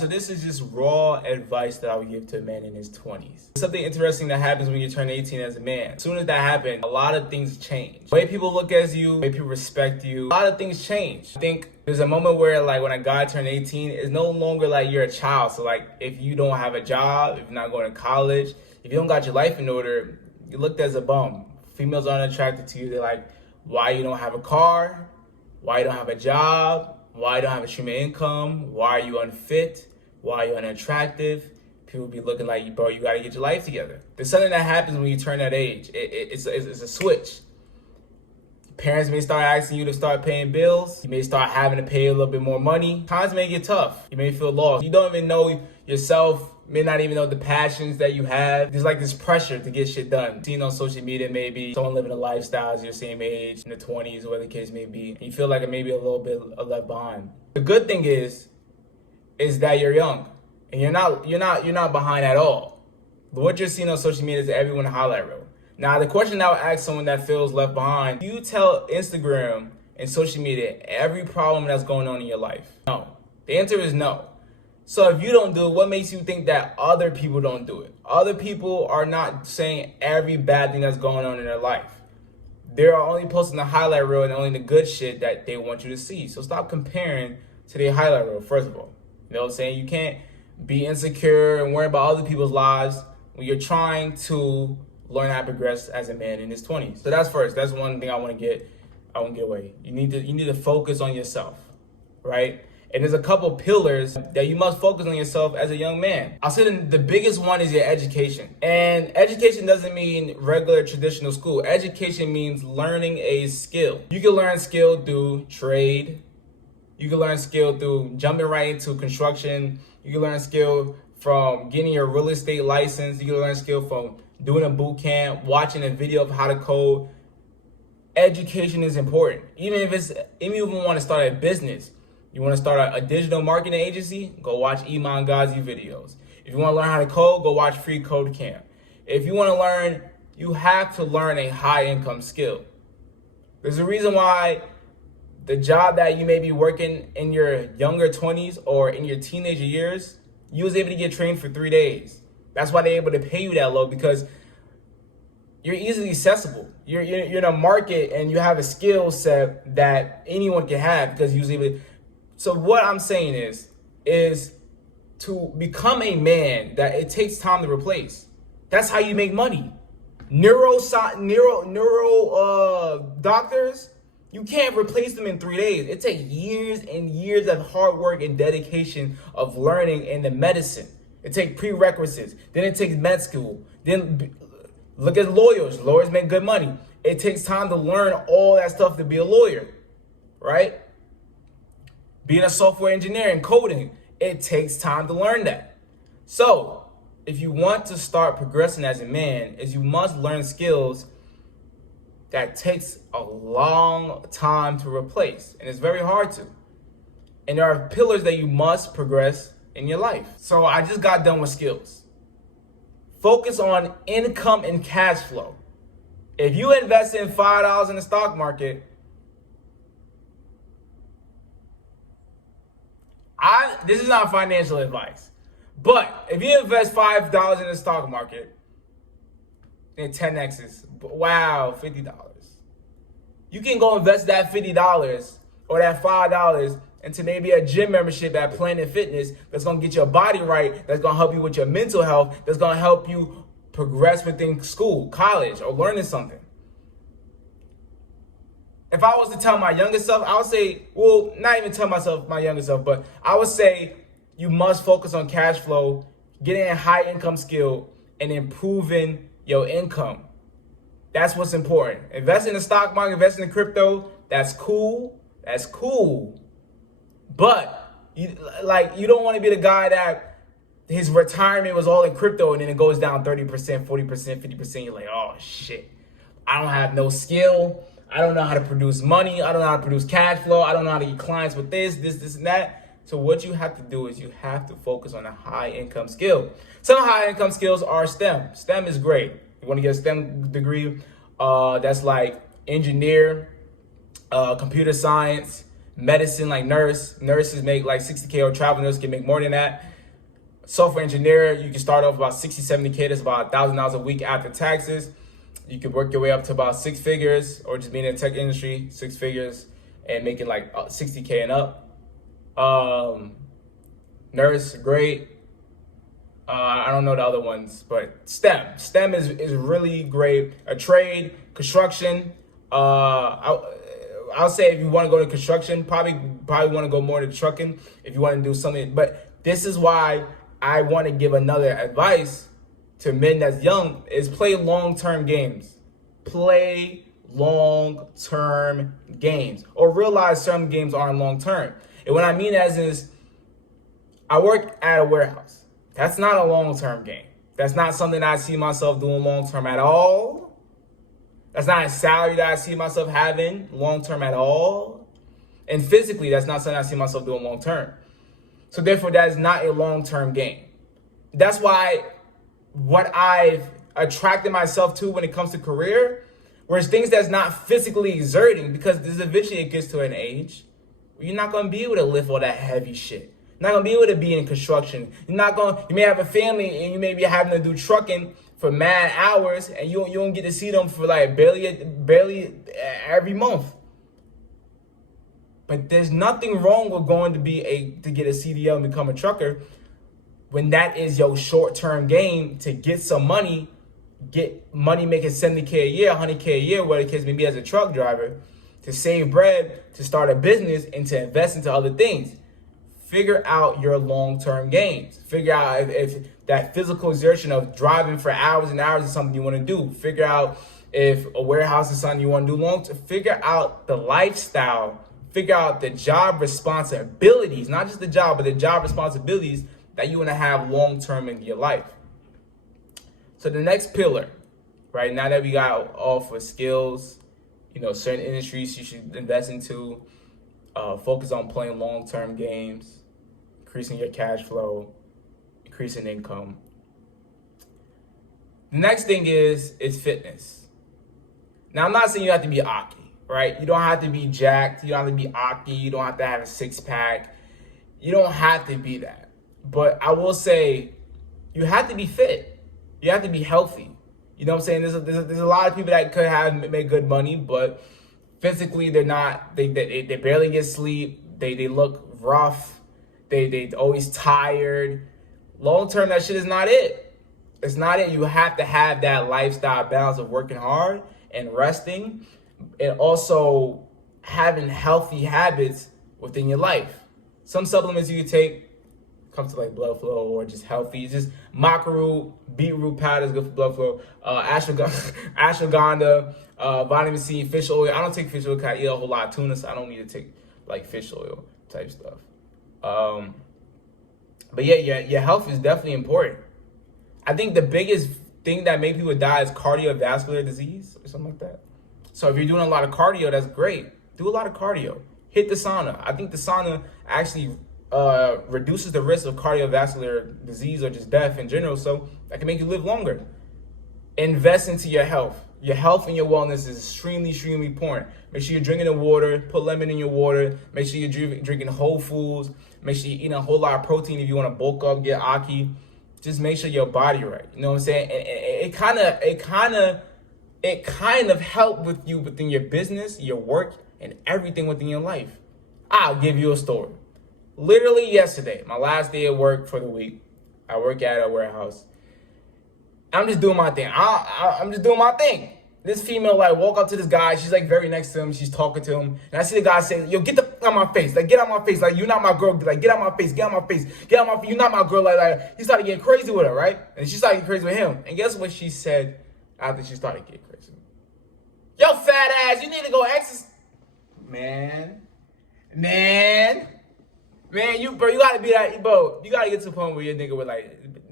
So this is just raw advice that I would give to a man in his 20s. Something interesting that happens when you turn 18 as a man. As soon as that happens, a lot of things change. The way people look at you, the way people respect you, a lot of things change. I think there's a moment where like when a guy turned 18, it's no longer like you're a child. So like if you don't have a job, if you're not going to college, if you don't got your life in order, you're looked as a bum. Females aren't attracted to you. They're like, why you don't have a car? Why you don't have a job? Why you don't have a stream of income? Why are you unfit? Why are you unattractive? People be looking like, bro, you got to get your life together. There's something that happens when you turn that age. It's a switch. Parents may start asking you to start paying bills. You may start having to pay a little bit more money. Times may get tough. You may feel lost. You don't even know yourself, may not even know the passions that you have. There's like this pressure to get shit done. Seeing on social media, maybe someone living a lifestyle as your same age, in the 20s, or whatever the case may be. And you feel like it may be a little bit left behind. The good thing is that you're young and you're not behind at all. What you're seeing on social media is everyone highlight reel. Now, the question I would ask someone that feels left behind, do you tell Instagram and social media every problem that's going on in your life? No. The answer is no. So if you don't do it, what makes you think that other people don't do it? Other people are not saying every bad thing that's going on in their life. They're only posting the highlight reel and only the good shit that they want you to see. So stop comparing to their highlight reel, first of all. You know what I'm saying? You can't be insecure and worry about other people's lives when you're trying to learn how to progress as a man in his 20s. So that's first. That's one thing I want to get away. You need to focus on yourself, right? And there's a couple pillars that you must focus on yourself as a young man. I'll say the biggest one is your education. And education doesn't mean regular traditional school. Education means learning a skill. You can learn skill through trade. You can learn skill through jumping right into construction. You can learn skill from getting your real estate license. You can learn skill from doing a boot camp, watching a video of how to code. Education is important. Even if you want to start a business, you want to start a digital marketing agency, go watch Iman Ghazi videos. If you want to learn how to code, go watch Free Code Camp. If you want to learn, you have to learn a high income skill. There's a reason why the job that you may be working in your younger 20s or in your teenager years, you was able to get trained for 3 days. That's why they're able to pay you that low, because you're easily accessible. You're in a market and you have a skill set that anyone can have because you're able to. So what I'm saying is to become a man that it takes time to replace. That's how you make money. Neuro doctors, you can't replace them in 3 days. It takes years and years of hard work and dedication of learning in the medicine. It takes prerequisites. Then it takes med school. Then look at lawyers. Lawyers make good money. It takes time to learn all that stuff to be a lawyer, right? Being a software engineer and coding, it takes time to learn that. So if you want to start progressing as a man, you must learn skills that takes a long time to replace. And it's very hard to. And there are pillars that you must progress in your life. So I just got done with skills. Focus on income and cash flow. If you invest in $5 in the stock market, this is not financial advice, but if you invest $5 in the stock market, then 10x's, wow, $50. You can go invest that $50 or that $5 into maybe a gym membership at Planet Fitness that's gonna get your body right, that's gonna help you with your mental health, that's gonna help you progress within school, college, or learning something. If I was to tell my younger self, I would say, well, not even tell myself, my younger self, but I would say you must focus on cash flow, getting a high income skill, and improving your income. That's what's important. Invest in the stock market, invest in crypto. That's cool. That's cool. But you don't want to be the guy that his retirement was all in crypto and then it goes down 30%, 40%, 50%. You're like, oh shit, I don't have no skill. I don't know how to produce money. I don't know how to produce cash flow. I don't know how to get clients with this, and that. So what you have to do is you have to focus on a high income skill. Some high income skills are STEM. STEM is great. You want to get a STEM degree, that's like engineer, computer science, medicine, like nurse. Nurses make like $60K, or travel nurses can make more than that. Software engineer, you can start off about 60, 70K. That's about $1,000 a week after taxes. You can work your way up to about 6 figures, or just being in the tech industry, 6 figures, and making like 60K and up. Nurse, great. I don't know the other ones, but STEM is really great. A trade, construction. I'll say if you want to go to construction, probably want to go more to trucking if you want to do something. But this is why I want to give another advice to men that's young is play long-term games. Play long-term games, or realize some games aren't long-term. And what I mean as is, I work at a warehouse. That's not a long-term game. That's not something I see myself doing long-term at all. That's not a salary that I see myself having long-term at all. And physically, that's not something I see myself doing long-term. So therefore, that is not a long-term game. That's why what I've attracted myself to when it comes to career, whereas things that's not physically exerting, because this eventually it gets to an age where you're not going to be able to lift all that heavy shit. You're not going to be able to be in construction. You may have a family and you may be having to do trucking for mad hours, and you don't get to see them for like barely every month. But there's nothing wrong with going to get a CDL and become a trucker when that is your short-term game to get some money, get money making 70K a year, 100K a year, whatever the case may be as a truck driver, to save bread, to start a business, and to invest into other things. Figure out your long-term games. Figure out if that physical exertion of driving for hours and hours is something you want to do. Figure out if a warehouse is something you want to do long-term. Figure out the lifestyle. Figure out the job responsibilities, not just the job, but the job responsibilities that you want to have long-term in your life. So the next pillar, right, now that we got all for skills, certain industries you should invest into, focus on playing long-term games, increasing your cash flow, increasing income. The next thing is fitness. Now, I'm not saying you have to be Aki, right? You don't have to be jacked. You don't have to be Aki. You don't have to have a six-pack. You don't have to be that. But I will say you have to be fit. You have to be healthy. You know what I'm saying? There's a lot of people that could make good money, but physically they're not. They barely get sleep. They look rough. They always tired. Long term, that shit is not it. It's not it. You have to have that lifestyle balance of working hard and resting, and also having healthy habits within your life. Some supplements you can take comes to like blood flow or just healthy. It's just maca root, beetroot powder is good for blood flow. Ashwagandha, vitamin C, fish oil. I don't take fish oil because I eat a whole lot of tuna, so I don't need to take like fish oil type stuff. But yeah, your health is definitely important. I think the biggest thing that makes people die is cardiovascular disease or something like that. So if you're doing a lot of cardio, that's great. Do a lot of cardio. Hit the sauna. I think the sauna actually reduces the risk of cardiovascular disease or just death in general, so that can make you live longer. Invest into your health. Your health and your wellness is extremely, extremely important. Make sure you're drinking the water, put lemon in your water, make sure you're drinking whole foods, make sure you're eating a whole lot of protein if you want to bulk up, get Aki. Just make sure your body right. You know what I'm saying? It kind of help with you within your business, your work, and everything within your life. I'll give you a story. Literally yesterday, my last day at work for the week. I work at a warehouse. I'm just doing my thing. I'm just doing my thing. This female walk up to this guy. She's very next to him. She's talking to him. And I see the guy say, yo, get the f*** out my face. Get out my face. You're not my girl. Get out my face. Get out my face. Get out my face. You're not my girl. He started getting crazy with her, right? And she started getting crazy with him. And guess what she said after she started getting crazy? Yo, fat ass, you need to go exercise. Man, you gotta be that, bro. You gotta get to the point where your nigga with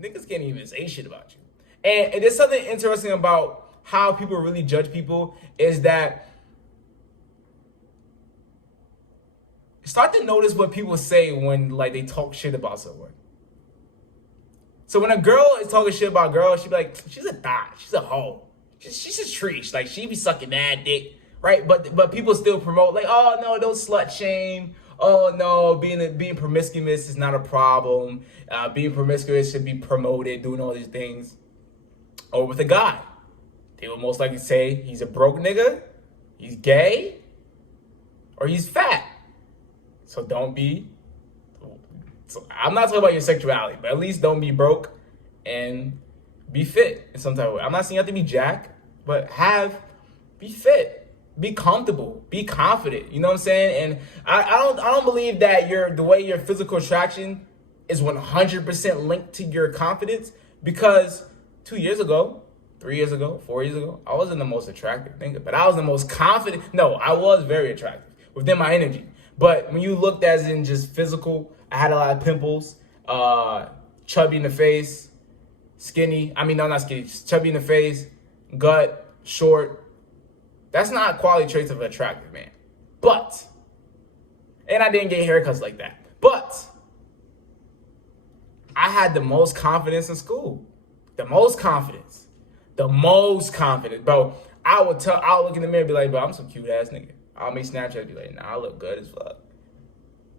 niggas can't even say shit about you. And there's something interesting about how people really judge people is that start to notice what people say when they talk shit about someone. So when a girl is talking shit about a girl, she be like, she's a thot, she's a hoe, she's a tree. She be sucking that dick, right? But people still promote oh no, don't slut shame. oh no, being promiscuous is not a problem. Being promiscuous should be promoted, doing all these things. Or with a guy, they will most likely say he's a broke nigga, he's gay, or he's fat. So don't be. So I'm not talking about your sexuality, but at least don't be broke and be fit in some type of way. I'm not saying you have to be jack, but be fit, be comfortable, be confident. You know what I'm saying? And I don't believe that the way your physical attraction is 100% linked to your confidence, because 2 years ago, 3 years ago, 4 years ago, I wasn't the most attractive nigga, but I was the most confident. No, I was very attractive within my energy. But when you looked as in just physical, I had a lot of pimples, chubby in the face, skinny. I mean, no, not skinny, chubby in the face, gut, short. That's not quality traits of an attractive man. And I didn't get haircuts like that. But I had the most confidence in school. The most confidence, bro. I would look in the mirror and be like, bro, I'm some cute ass nigga. I'll make Snapchat and be like, nah, I look good as fuck.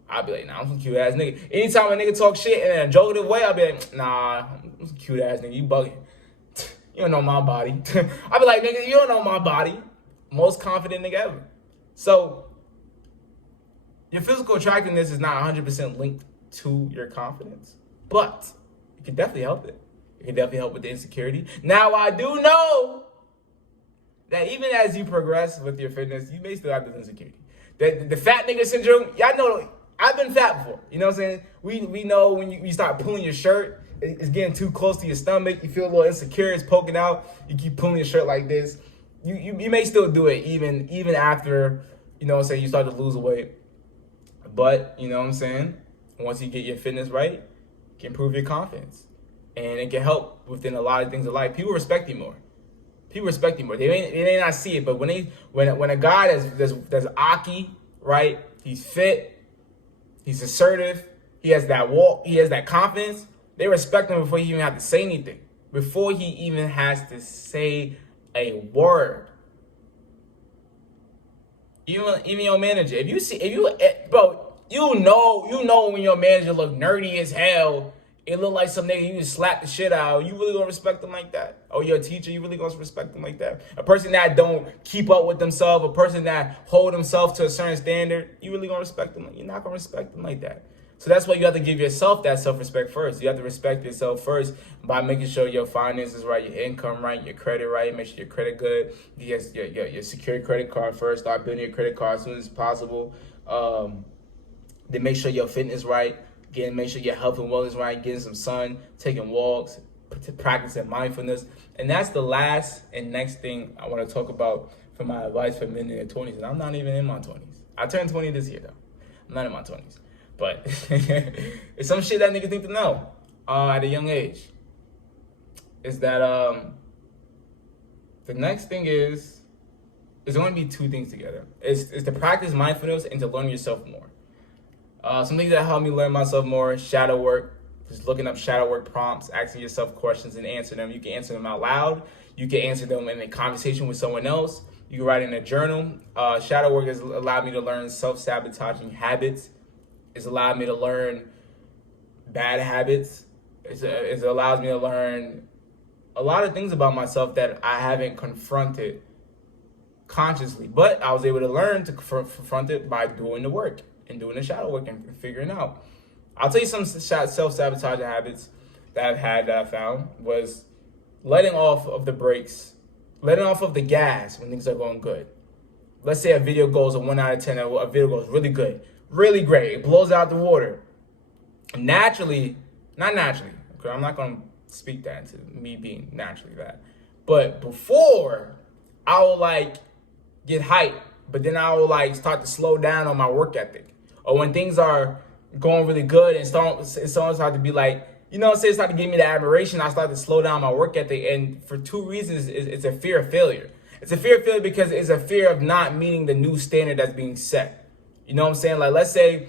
I'll be like, nah, I'm some cute ass nigga. Anytime a nigga talk shit in a joking way, I'll be like, nah, I'm some cute ass nigga. You bugging. You don't know my body. I'll be like, nigga, you don't know my body. Most confident nigga ever. So your physical attractiveness is not 100% linked to your confidence, but it can definitely help it. It can definitely help with the insecurity. Now, I do know that even as you progress with your fitness, you may still have this insecurity. The fat nigga syndrome, y'all know, I've been fat before. You know what I'm saying? We know when you start pulling your shirt, it's getting too close to your stomach. You feel a little insecure, it's poking out. You keep pulling your shirt like this. You may still do it even after, you know what I'm saying, you start to lose weight. But, you know what I'm saying, once you get your fitness right, you can improve your confidence. And it can help within a lot of things in life. People respect you more. They may not see it, but when a guy that's Aki, right? He's fit, he's assertive, he has that walk, he has that confidence. They respect him before he even has to say anything. Before he even has to say a word. Even your manager, bro, you know when your manager look nerdy as hell. It look like some nigga you just slap the shit out. You really gonna respect them like that? Or your teacher, you really gonna respect them like that? A person that don't keep up with themselves, a person that hold himself to a certain standard, you really gonna respect them? You're not gonna respect them like that. So that's why you have to give yourself that self-respect first. You have to respect yourself first by making sure your finances right, your income right, your credit right, make sure your credit good. You get your secure credit card first. Start building your credit card as soon as possible. Then make sure your fitness right. Again, make sure your health and wellness right, getting some sun, taking walks, practicing mindfulness. And that's the last and next thing I want to talk about for my advice for men in their 20s. And I'm not even in my 20s. I turned 20 this year, though. I'm not in my 20s. But it's some shit that niggas need to know at a young age. Is that the next thing is, there's going to be two things together. It's to practice mindfulness and to learn yourself more. Some things that help me learn myself more, shadow work, just looking up shadow work prompts, asking yourself questions and answering them. You can answer them out loud. You can answer them in a conversation with someone else. You can write in a journal. Shadow work has allowed me to learn self-sabotaging habits. It's allowed me to learn bad habits. It allows me to learn a lot of things about myself that I haven't confronted consciously. But I was able to learn to confront it by doing the work. And doing the shadow work and figuring out. I'll tell you some self-sabotaging habits that I've had that I found was letting off of the brakes, letting off of the gas when things are going good. Let's say a video goes a 1 out of 10, a video goes really good, really great. It blows out the water. Not naturally, okay, I'm not going to speak that into me being naturally that. But before, I will get hyped, but then I will start to slow down on my work ethic. Or when things are going really good and someone start to be start to give me the admiration, I start to slow down my work ethic. And for two reasons, it's a fear of failure. It's a fear of failure because it's a fear of not meeting the new standard that's being set. You know what I'm saying? Let's say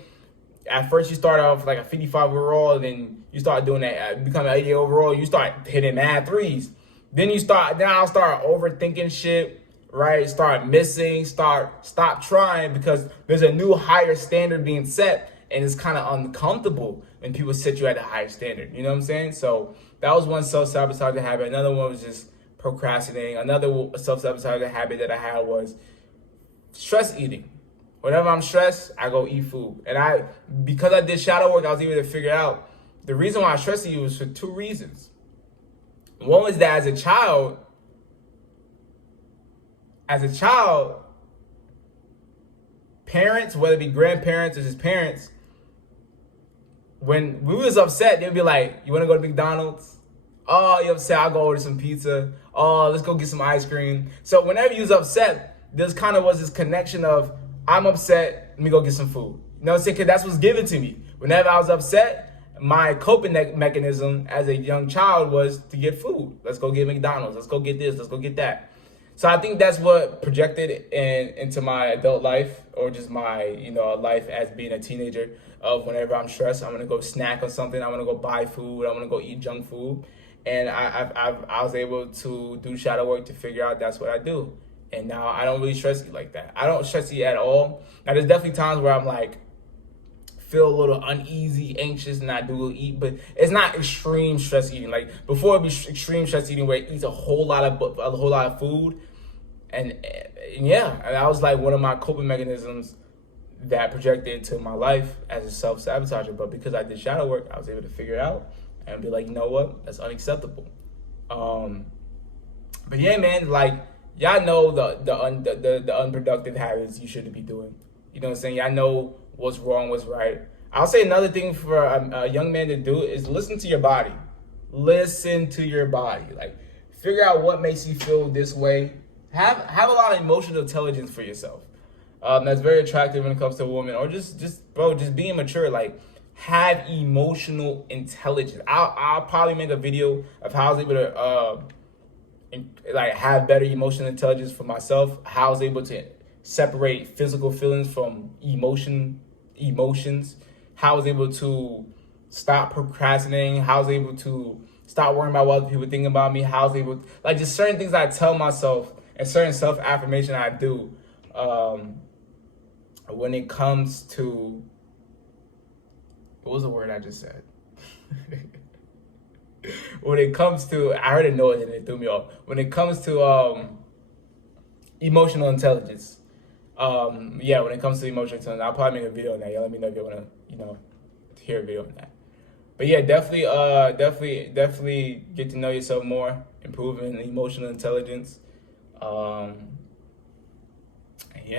at first you start off a 55 overall, and then you start doing that, become an 80 overall, you start hitting mad threes. Then I'll start overthinking shit. right? Start missing, stop trying, because there's a new higher standard being set, and it's kind of uncomfortable when people set you at a higher standard. You know what I'm saying? So that was one self-sabotaging habit. Another one was just procrastinating. Another self-sabotaging habit that I had was stress eating. Whenever I'm stressed, I go eat food. And because I did shadow work, I was able to figure out the reason why I stress eat was for two reasons. One was that as a child, parents, whether it be grandparents or just parents, when we was upset, they'd be like, you want to go to McDonald's? Oh, you're upset, I'll go order some pizza. Oh, let's go get some ice cream. So whenever you was upset, there kind of was this connection of, I'm upset, let me go get some food. You know what I'm saying? Because that's what's given to me. Whenever I was upset, my coping mechanism as a young child was to get food. Let's go get McDonald's. Let's go get this. Let's go get that. So I think that's what projected into my adult life, or just my, life as being a teenager, of whenever I'm stressed, I'm going to go snack on something. I'm going to go buy food. I'm going to go eat junk food. And I was able to do shadow work to figure out that's what I do. And now I don't really stress eat like that. I don't stress eat at all. Now there's definitely times where I'm like, feel a little uneasy, anxious, and I do eat, but it's not extreme stress eating. Like before, it'd be extreme stress eating where it eats a whole lot of food, and that was like one of my coping mechanisms that projected into my life as a self-sabotager. But because I did shadow work, I was able to figure it out and be like, you know what, that's unacceptable. But yeah, man, like y'all know the unproductive habits you shouldn't be doing. You know what I'm saying? Y'all know what's wrong, what's right. I'll say another thing for a young man to do is listen to your body. Listen to your body. Like, figure out what makes you feel this way. Have a lot of emotional intelligence for yourself. That's very attractive when it comes to a woman, or just being mature. Like, have emotional intelligence. I'll probably make a video of how I was able to have better emotional intelligence for myself. How I was able to separate physical feelings from emotions, how I was able to stop procrastinating, how I was able to stop worrying about what other people think about me, how I was able to, just certain things I tell myself and certain self-affirmation I do when it comes to, what was the word I just said? When it comes to, I heard a noise and it threw me off. When it comes to emotional intelligence, when it comes to emotional intelligence, I'll probably make a video on that. Y'all let me know if you want to, hear a video on that. But yeah, definitely get to know yourself more, improving emotional intelligence. Yeah,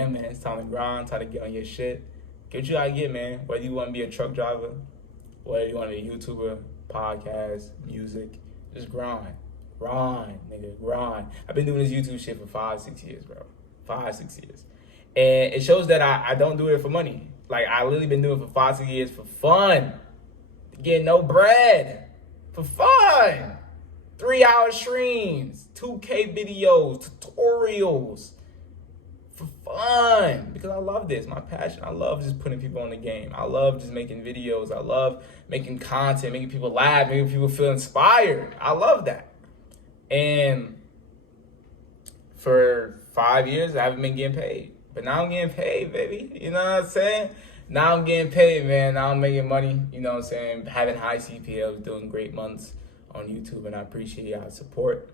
man, it's time to grind, time to get on your shit. Get what you gotta get, man. Whether you want to be a truck driver, whether you want to be a YouTuber, podcast, music, just grind. Grind, nigga, grind. I've been doing this YouTube shit for 5-6 years, bro. 5-6 years. And it shows that I don't do it for money. Like, I literally been doing it for 5-6 years for fun. Get no bread. For fun. 3-hour streams. 2K videos. Tutorials. For fun. Because I love this. My passion. I love just putting people on the game. I love just making videos. I love making content. Making people laugh. Making people feel inspired. I love that. And for 5 years, I haven't been getting paid. But now I'm getting paid, baby. You know what I'm saying? Now I'm getting paid, man. Now I'm making money. You know what I'm saying? Having high CPLs, doing great months on YouTube, and I appreciate y'all's support.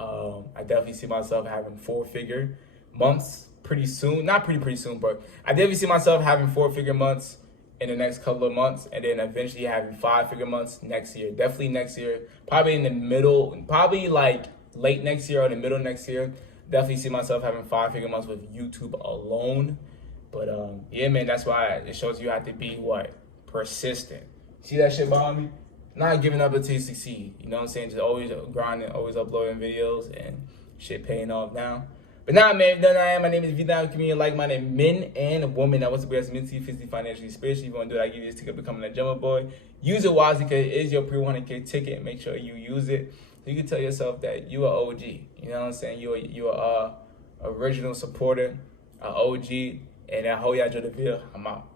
I definitely see myself having 4-figure months pretty soon. Not pretty soon, but I definitely see myself having 4-figure months in the next couple of months, and then eventually having 5-figure months next year. Definitely next year. Probably in the middle, probably like late next year or the middle of next year. Definitely see myself having 5-figure months with YouTube alone. But yeah, man, that's why it shows you have to be what? Persistent. See that shit behind me? Not giving up until you succeed. You know what I'm saying? Just always grinding, always uploading videos, and shit paying off now. But now, man, if you don't know who I am, my name is vDunkk, community like-minded men and women that wants to progress mentally, physically, financially, spiritually. If you want to do that, I give you this ticket becoming a Jumbo Boy. Use it wisely because it is your pre-100K ticket. Make sure you use it. So you can tell yourself that you are OG. You know what I'm saying? You are original supporter, OG, and I hope y'all enjoy the video. I'm out.